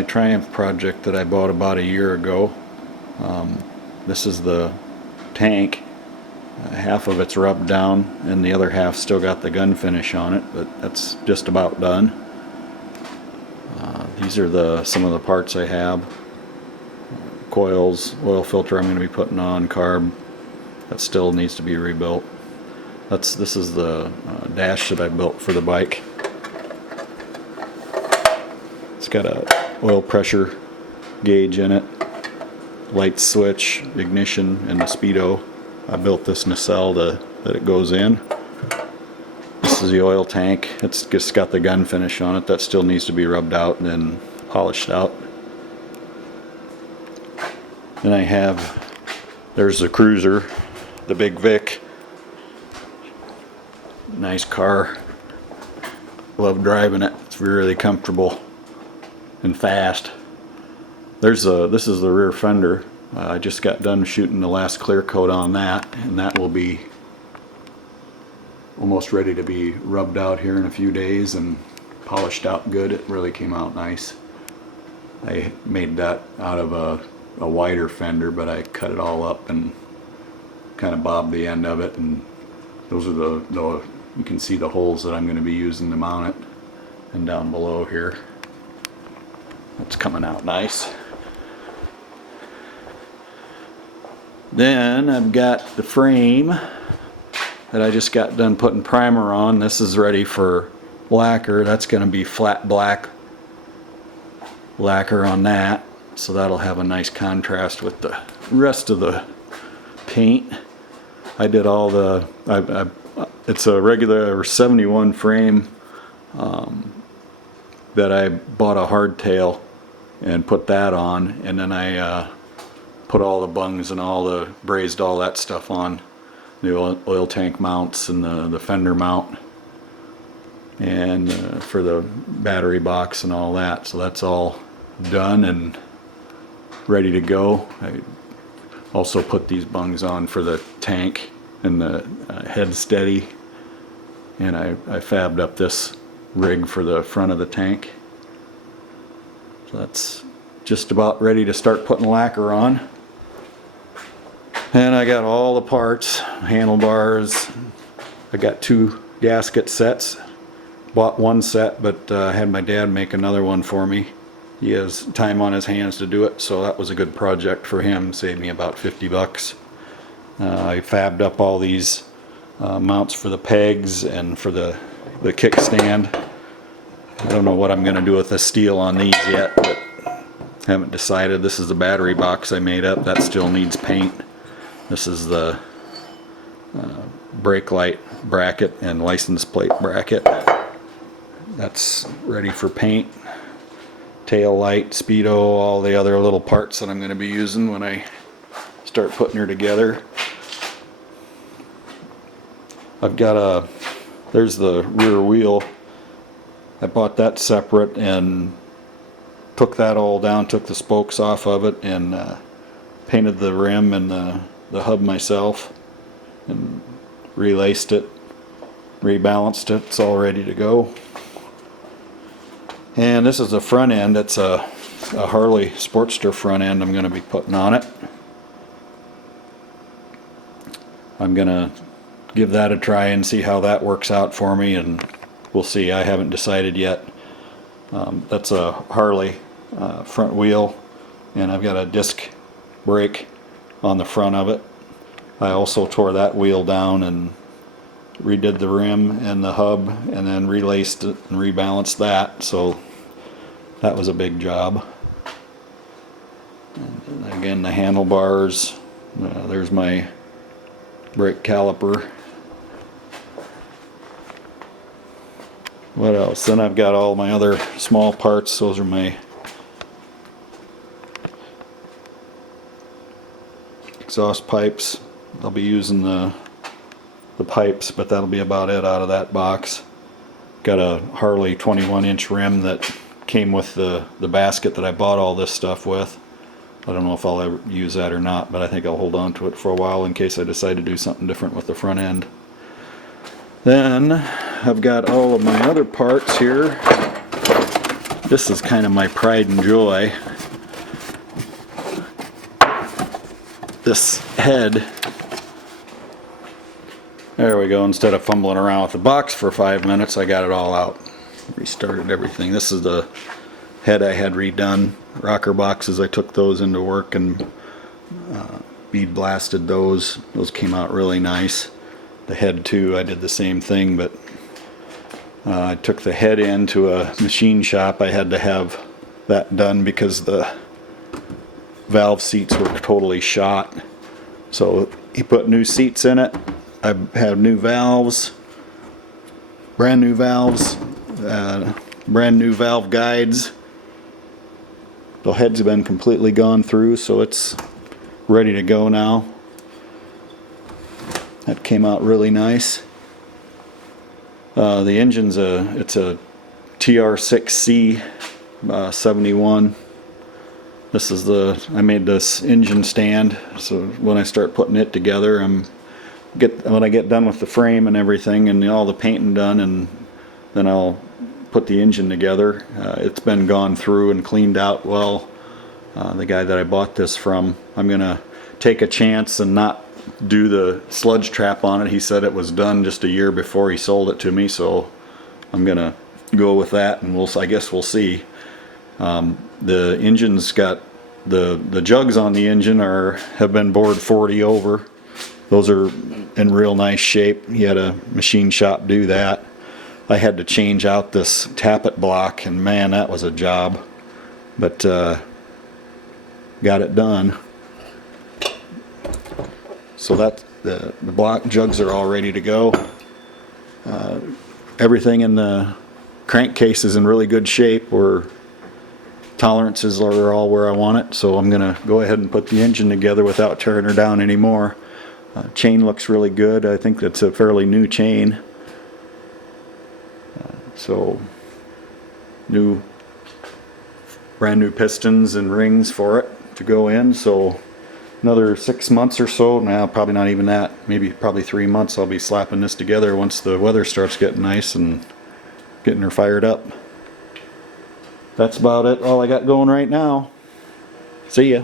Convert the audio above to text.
A Triumph project that I bought about a year ago. This is the tank. Half of it's rubbed down and the other half still got the gun finish on it, but that's just about done. These are some of the parts I have. Coils, oil filter I'm going to be putting on, carb that still needs to be rebuilt. This is the dash that I built for the bike. It's got a oil pressure gauge in it, light switch, ignition, and the speedo. I built this nacelle that it goes in. This is the oil tank. It's just got the gun finish on it. That still needs to be rubbed out and then polished out. Then there's the Cruiser, the Big Vic. Nice car. Love driving it. It's really comfortable and fast. This is the rear fender. I just got done shooting the last clear coat on that, and that will be almost ready to be rubbed out here in a few days and polished out good. It really came out nice. I made that out of a wider fender, but I cut it all up and kind of bobbed the end of it, and those are you can see the holes that I'm going to be using to mount it. And down below here, it's coming out nice. Then I've got the frame that I just got done putting primer on. This is ready for lacquer. That's going to be flat black lacquer on that, so that'll have a nice contrast with the rest of the paint. I did all it's a regular 71 frame that I bought a hardtail and put that on, and then I put all the bungs and brazed all that stuff on, the oil tank mounts and the fender mount, and for the battery box and all that. So that's all done and ready to go. I also put these bungs on for the tank and the head steady, and I fabbed up this rig for the front of the tank. So that's just about ready to start putting lacquer on. And I got all the parts, handlebars. I got 2 gasket sets. Bought one set, but I had my dad make another one for me. He has time on his hands to do it, so that was a good project for him. Saved me about 50 bucks. I fabbed up all these mounts for the pegs and for the kickstand. I don't know what I'm going to do with the steel on these yet, but haven't decided. This is the battery box I made up. That still needs paint. This is the brake light bracket and license plate bracket. That's ready for paint. Tail light, speedo, all the other little parts that I'm going to be using when I start putting her together. I've got there's the rear wheel. I bought that separate and took that all down, took the spokes off of it, and painted the rim and the hub myself, and relaced it, rebalanced it. It's all ready to go. And this is the front end. It's a Harley Sportster front end I'm going to be putting on it. I'm going to give that a try and see how that works out for me, and we'll see. I haven't decided yet. That's a Harley front wheel, and I've got a disc brake on the front of it. I also tore that wheel down and redid the rim and the hub, and then relaced it and rebalanced that, so that was a big job. And again, the handlebars, there's my brake caliper. What else? Then I've got all my other small parts. Those are my exhaust pipes. I'll be using the pipes, but that'll be about it out of that box. Got a Harley 21-inch rim that came with the basket that I bought all this stuff with. I don't know if I'll ever use that or not, but I think I'll hold on to it for a while in case I decide to do something different with the front end. Then I've got all of my other parts here. This is kind of my pride and joy. This head. There we go. Instead of fumbling around with the box for 5 minutes, I got it all out. Restarted everything. This is the head I had redone. Rocker boxes, I took those into work and bead blasted those. Those came out really nice. The head too, I did the same thing, but I took the head into a machine shop. I had to have that done because the valve seats were totally shot. So he put new seats in it. I have new valves, brand new valves, brand new valve guides. The heads have been completely gone through, so it's ready to go now. That came out really nice. The engine's it's a TR6C 71. This is I made this engine stand, so when I start putting it together, when I get done with the frame and everything and all the painting done, and then I'll put the engine together. It's been gone through and cleaned out well. The guy that I bought this from, I'm gonna take a chance and not do the sludge trap on it. He said it was done just a year before he sold it to me, so I'm gonna go with that, and I guess we'll see. The engine's got the jugs on the engine have been bored 40 over. Those are in real nice shape. He had a machine shop do that. I had to change out this tappet block, and man, that was a job, but got it done. So that the block jugs are all ready to go. Everything in the crankcase is in really good shape, or tolerances are all where I want it, so I'm gonna go ahead and put the engine together without tearing her down anymore. Chain looks really good. I think that's a fairly new chain. So brand new pistons and rings for it to go in. So another 6 months or so, now probably not even that, probably 3 months, I'll be slapping this together once the weather starts getting nice and getting her fired up. That's about it, all I got going right now. See ya.